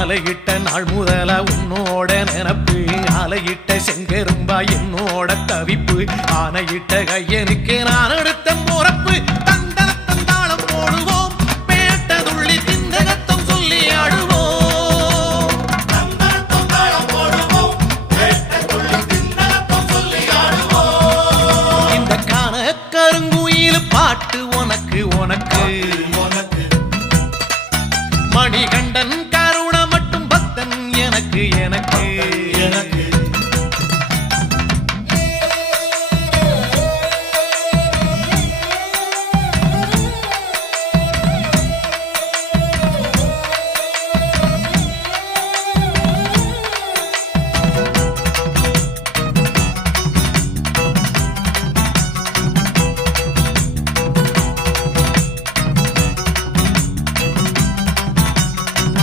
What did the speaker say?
மாலையிட்ட நாள் முதல உன்னோட நினப்பு ஆலையிட்ட செங்கரும்பா என்னோட தவிப்பு ஆனையிட்ட கையனுக்கு நான் எடுத்த முறப்பு தந்தரத்தம் தாளம் போடுவோம் பேட்டதுள்ளி திந்தகத்தம் சொல்லி ஆடுவோம் தந்தரத்தம் தாளம் போடுவோம் பேட்டதுள்ளி திந்தகத்தம் சொல்லி ஆடுவோம் இந்த காண கருங்குயில் பாட்டு உனக்கு உனக்கு மணிகண்டன் கருண மட்டும் பக்தன் எனக்கு எனக்கு எனக்கு